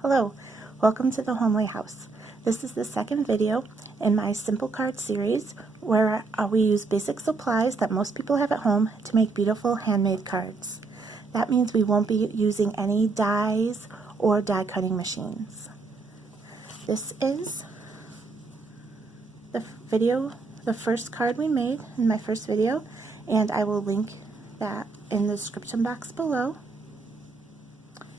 Hello, welcome to the Homely House. This is the second video in my simple card series where we use basic supplies that most people have at home to make beautiful handmade cards. That means we won't be using any dies or die cutting machines. This is the first card we made in my first video, and I will link that in the description box below.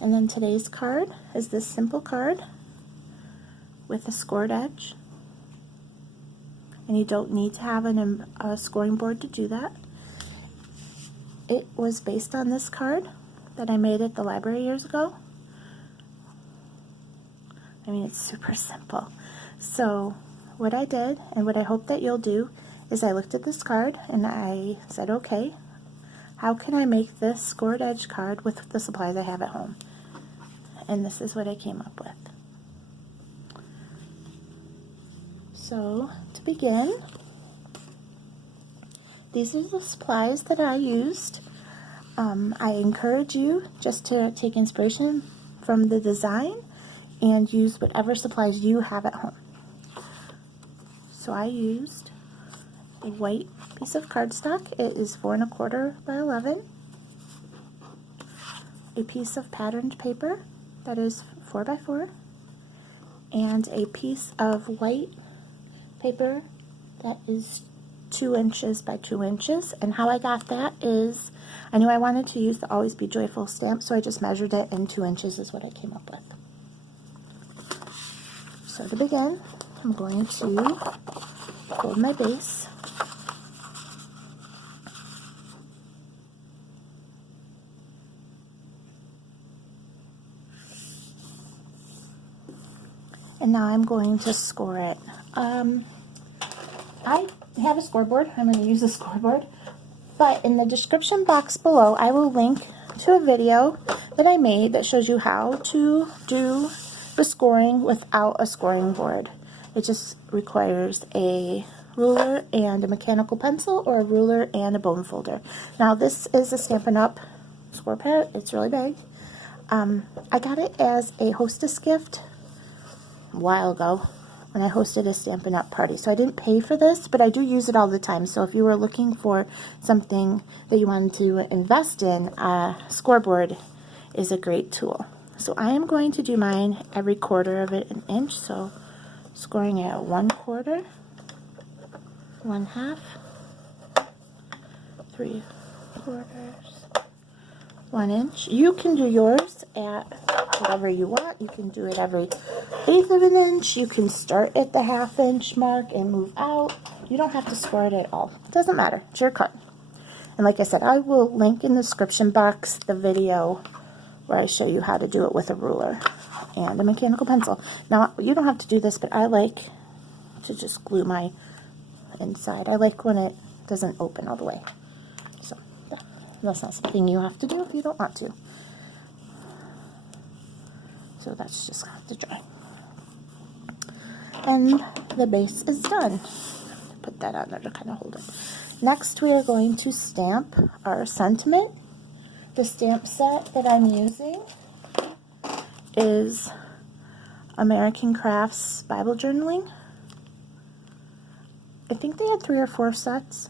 And then today's card is this simple card with a scored edge. And you don't need to have a scoring board to do that. It was based on this card that I made at the library years ago. I mean, it's super simple. So what I did, and what I hope that you'll do, is I looked at this card and I said, okay, how can I make this scored edge card with the supplies I have at home? And this is what I came up with. So, to begin, these are the supplies that I used. I encourage you just to take inspiration from the design and use whatever supplies you have at home. So I used a white piece of cardstock. It is 4 1/4 by 11. A piece of patterned paper that is 4 by 4, and a piece of white paper that is 2 inches by 2 inches. And how I got that is, I knew I wanted to use the Always Be Joyful stamp, so I just measured it, and 2 inches is what I came up with. So to begin, I'm going to hold my base. And now I'm going to score it. I have a scoreboard. I'm going to use a scoreboard. But in the description box below, I will link to a video that I made that shows you how to do the scoring without a scoring board. It just requires a ruler and a mechanical pencil, or a ruler and a bone folder. Now this is a Stampin' Up! Score pad. It's really big. I got it as a hostess gift a while ago when I hosted a Stampin' Up! Party. So I didn't pay for this, but I do use it all the time. So if you were looking for something that you wanted to invest in, a scoreboard is a great tool. So I am going to do mine every quarter of an inch. So scoring at 1/4, 1/2, 3/4, 1 inch. You can do yours at whatever you want. You can do it every 1/8 of an inch. You can start at the 1/2 inch mark and move out. You don't have to score it at all. It doesn't matter. It's your card. And like I said, I will link in the description box the video where I show you how to do it with a ruler and a mechanical pencil. Now, you don't have to do this, but I like to just glue my inside. I like when it doesn't open all the way. So that's not something you have to do if you don't want to. So that's just going to have to dry. And the base is done. Put that on there to kind of hold it. Next, we are going to stamp our sentiment. The stamp set that I'm using is American Crafts Bible Journaling. I think they had 3 or 4 sets.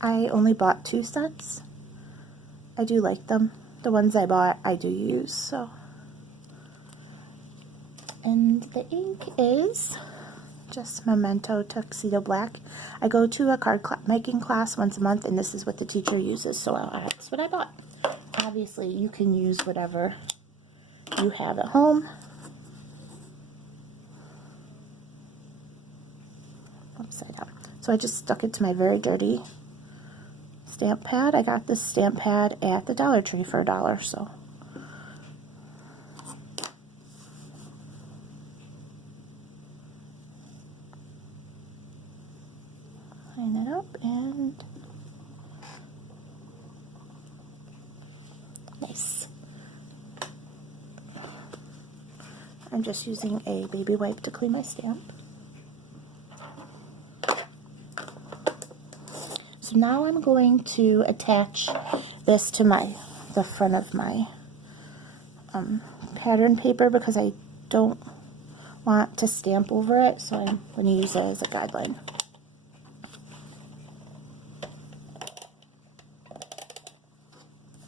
I only bought 2 sets. I do like them. The ones I bought, I do use, so. And the ink is just Memento Tuxedo Black. I go to a card making class once a month, and this is what the teacher uses, so that's what I bought. Obviously, you can use whatever you have at home. Upside down. So I just stuck it to my very dirty stamp pad. I got this stamp pad at the Dollar Tree for $1, so. Line it up and nice. I'm just using a baby wipe to clean my stamp. So now I'm going to attach this to the front of my pattern paper, because I don't want to stamp over it, so I'm going to use it as a guideline.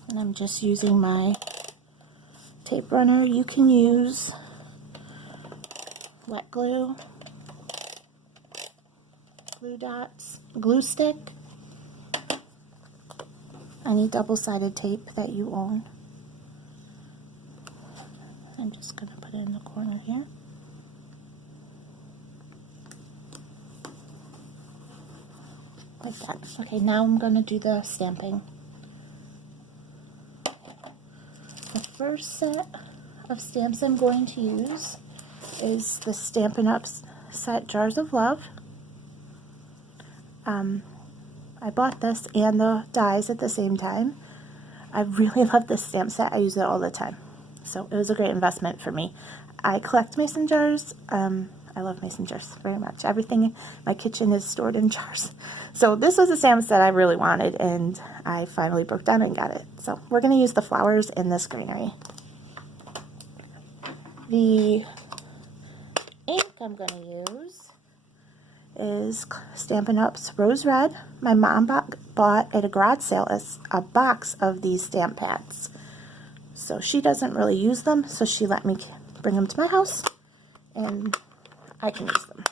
And I'm just using my tape runner. You can use wet glue, glue dots, glue stick, any double-sided tape that you own. I'm just going to put it in the corner here. Like that. Okay, now I'm going to do the stamping. The first set of stamps I'm going to use is the Stampin' Up! Set Jars of Love. I bought this and the dies at the same time. I really love this stamp set. I use it all the time. So it was a great investment for me. I collect mason jars. I love mason jars very much. Everything in my kitchen is stored in jars. So this was a stamp set I really wanted, and I finally broke down and got it. So we're going to use the flowers in this greenery. The ink I'm going to use is Stampin' Up's Rose Red. My mom bought at a garage sale a box of these stamp pads. So she doesn't really use them, so she let me bring them to my house, and I can use them.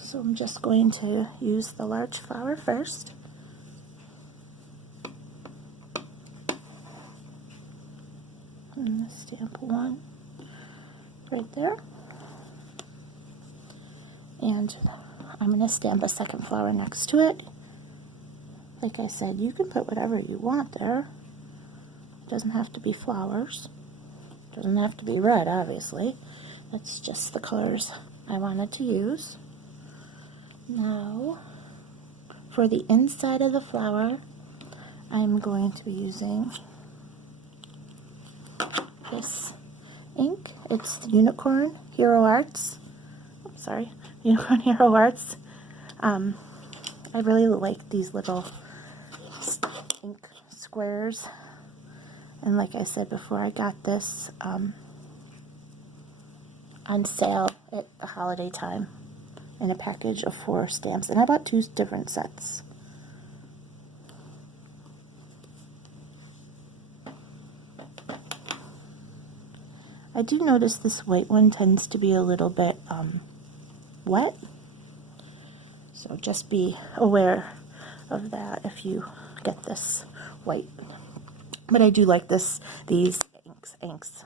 So I'm just going to use the large flower first. And stamp one right there. And I'm going to stamp a second flower next to it. Like I said, you can put whatever you want there. It doesn't have to be flowers. It doesn't have to be red, obviously. That's just the colors I wanted to use. Now, for the inside of the flower, I'm going to be using this ink. It's the Unicorn Hero Arts. Sorry, Unicorn Hero Arts. I really like these little ink squares. And like I said before, I got this on sale at the holiday time in a package of 4 stamps. And I bought 2 different sets. I do notice this white one tends to be a little bit wet. So just be aware of that if you get this white. But I do like these inks,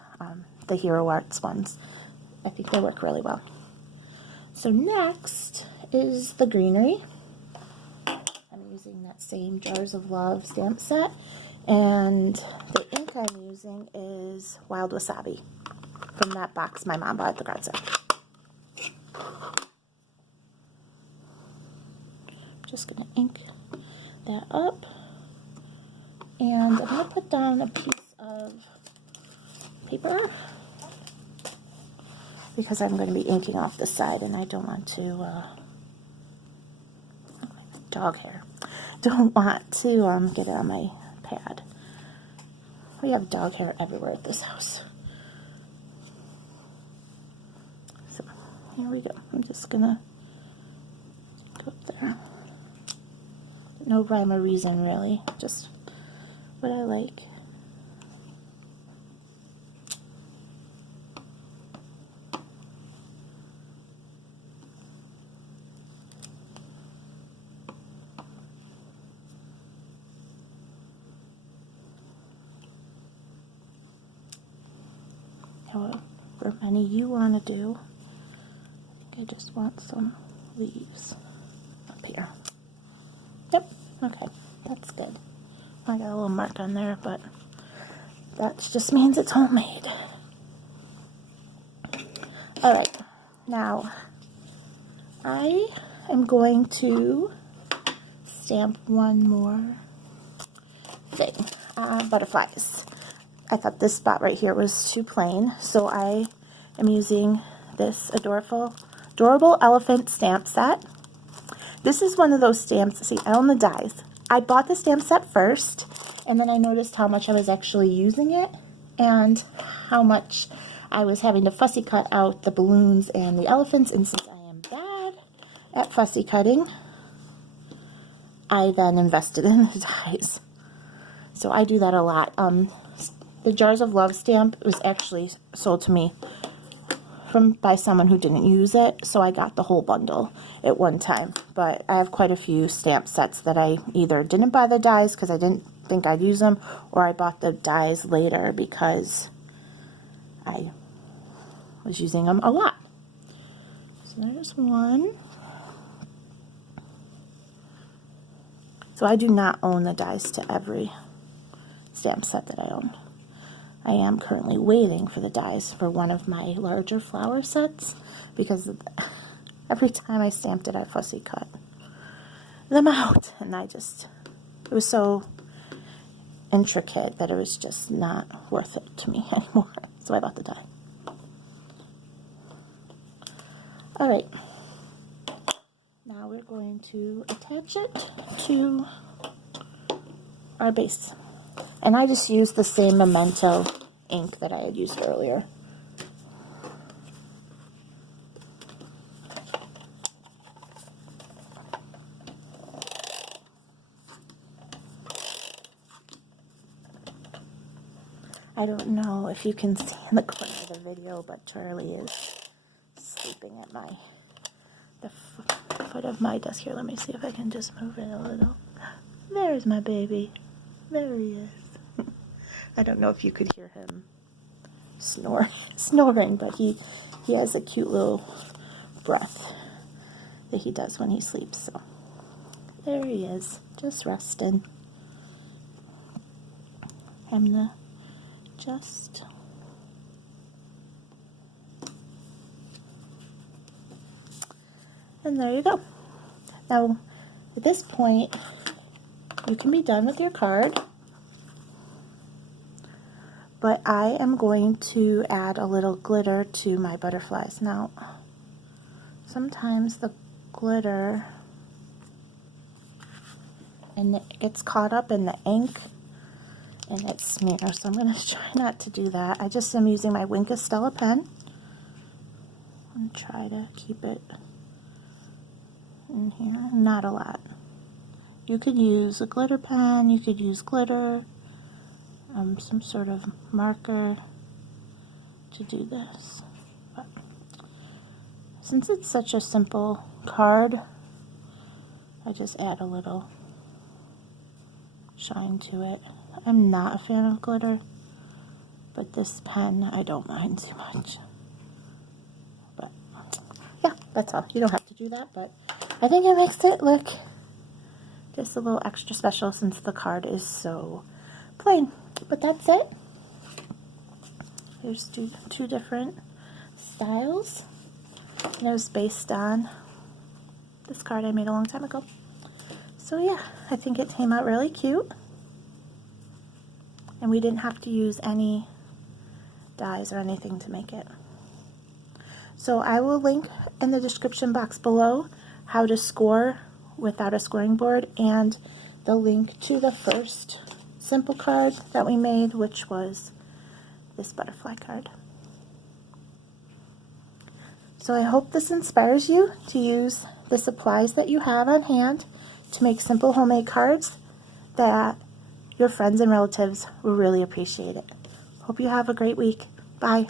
the Hero Arts ones. I think they work really well. So next is the greenery. I'm using that same Jars of Love stamp set, and the ink I'm using is Wild Wasabi from that box my mom bought at the garage sale. Just going to ink that up, and I'm going to put down a piece of paper because I'm going to be inking off the side, and I don't want to dog hair. Don't want to get it on my pad. We have dog hair everywhere at this house. So here we go. I'm just gonna go up there. No rhyme or reason really, just what I like. However many you want to do, I think I just want some leaves up here. Yep, okay, that's good. I got a little mark on there, but that just means it's homemade. Alright, now I am going to stamp one more thing. Butterflies. I thought this spot right here was too plain, so I am using this adorable elephant stamp set. This is one of those stamps, see, I own the dies. I bought the stamp set first, and then I noticed how much I was actually using it, and how much I was having to fussy cut out the balloons and the elephants, and since I am bad at fussy cutting, I then invested in the dies. So I do that a lot. The Jars of Love stamp was actually sold to me by someone who didn't use it, so I got the whole bundle at one time. But I have quite a few stamp sets that I either didn't buy the dies because I didn't think I'd use them, or I bought the dies later because I was using them a lot. So there's one. So I do not own the dies to every stamp set that I own. I am currently waiting for the dies for one of my larger flower sets because every time I stamped it, I fussy cut them out, and it was so intricate that it was just not worth it to me anymore. So I bought the die. Alright, now we're going to attach it to our base. And I just used the same Memento ink that I had used earlier. I don't know if you can see in the corner of the video, but Charlie is sleeping at the foot of my desk. Here, let me see if I can just move it a little. There's my baby. There he is. I don't know if you could hear him snoring, but he has a cute little breath that he does when he sleeps. So there he is, just resting. And there you go. Now, at this point, you can be done with your card. But I am going to add a little glitter to my butterflies. Now, sometimes the glitter and it gets caught up in the ink and it smears. So I'm going to try not to do that. I just am using my Wink of Stella pen and try to keep it in here. Not a lot. You could use a glitter pen, you could use glitter, some sort of marker to do this. But since it's such a simple card, I just add a little shine to it. I'm not a fan of glitter, but this pen I don't mind too much. But yeah, that's all. You don't have to do that, but I think it makes it look just a little extra special since the card is so plain. But that's it. There's two different styles. And it was based on this card I made a long time ago. So yeah, I think it came out really cute. And we didn't have to use any dies or anything to make it. So I will link in the description box below how to score without a scoring board, and the link to the first simple card that we made, which was this butterfly card. So I hope this inspires you to use the supplies that you have on hand to make simple homemade cards that your friends and relatives will really appreciate it. Hope you have a great week. Bye.